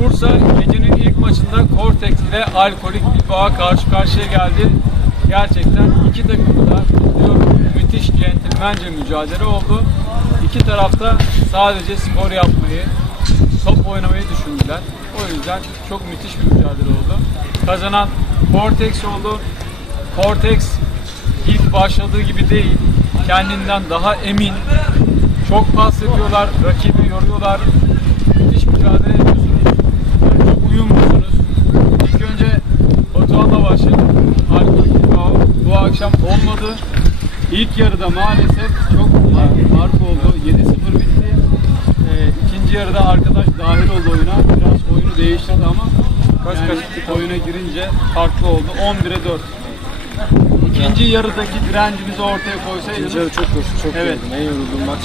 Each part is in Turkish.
Bursa gecenin ilk maçında Cortex ile Alkolik Bilbao'ya karşı karşıya geldi. Gerçekten iki takım da diyorum, müthiş centilmence mücadele oldu. İki tarafta sadece spor yapmayı, top oynamayı düşündüler. O yüzden çok müthiş bir mücadele oldu. Kazanan Cortex oldu. Cortex ilk başladığı gibi değil, kendinden daha emin. Çok pas yapıyorlar, rakibi yoruyorlar. Müthiş mücadele ediyorsunuz. Çok uyumlusunuz. İlk önce Batuhan'la başladık. Alkol Bilbao bu akşam olmadı. İlk yarıda maalesef çok fark oldu. 7-0 bitti. Ee, ikinci yarıda arkadaş dahil oldu oyuna. Biraz oyunu değiştirdi ama kaç kaç oyuna girince farklı oldu. 11'e 4. İkinci yarıdaki direncimizi ortaya koysaydınız İkinci yarı çok koştu, çok Evet. yoruldum. En yorulduğum maç.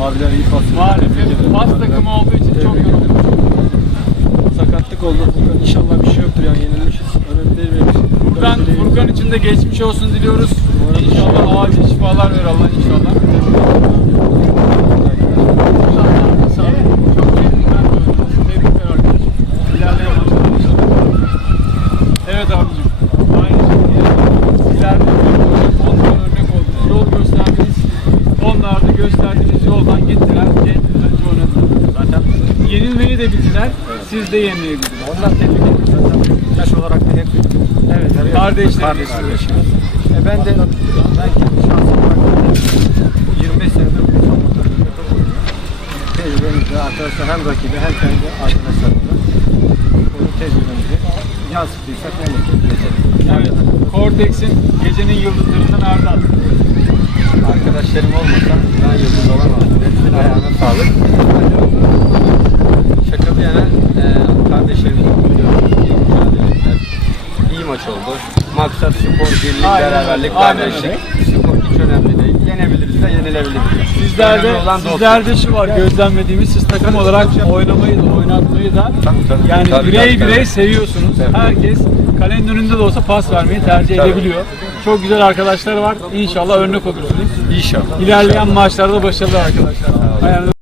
Abiler iyi pas. maalesef pas takımı olduğu için çok yoruldum. Sakatlık oldu. Furkan inşallah bir şey yoktur yani yenilmişiz. Önemli değil benim için. Buradan. Furkan için de geçmiş olsun diliyoruz. İnşallah acil şifalar ver Allah inşallah. Evet abicim. Sizler de örnek oldunuz. Yol gösterdiniz. Onlar gösterdiğiniz yoldan gittiler. Centilmence oynadılar. Zaten yenilmeyi de bildiler. Siz de yenmeyi bildiniz. Ondan tebrik ediyorum. Yaş olarak da hep Evet. Tabii, Kardeşlerimiz. kardeşlerimiz. E ben de şahsım olarak 25 senedir takımında top oynuyorum. Tecrübemizle arkadaşlar hem rakibi hem kendi arkadaşlarımızla oyun tecrübemizi yansıttıysak ne mutlu bize. Evet. Cortex'in gecenin yıldızlarından Erdal. Arkadaşlarım olmasa ben yıldız olamazdım. Hepsinin ayağına sağlık. Şaka bir yana e, kardeşlerim ettiler. İyi maç oldu. Maksat spor, birlik, Aynen beraberlik, kardeşlik. Skor hiç önemli değil. Yenebiliriz de yenilebiliriz. Sizlerde, sizlerde şu var gözlemlediğimiz siz takım olarak oynamayı da oynatmayı da Tabii, tabii. yani Tabii, birey tabii, birey tabii. seviyorsunuz. Tabii. Herkes kalenin önünde de olsa pas vermeyi tercih Tabii. edebiliyor. Çok güzel arkadaşlar var. İnşallah örnek olursunuz. İnşallah. İlerleyen maçlarda başarılı arkadaşlar.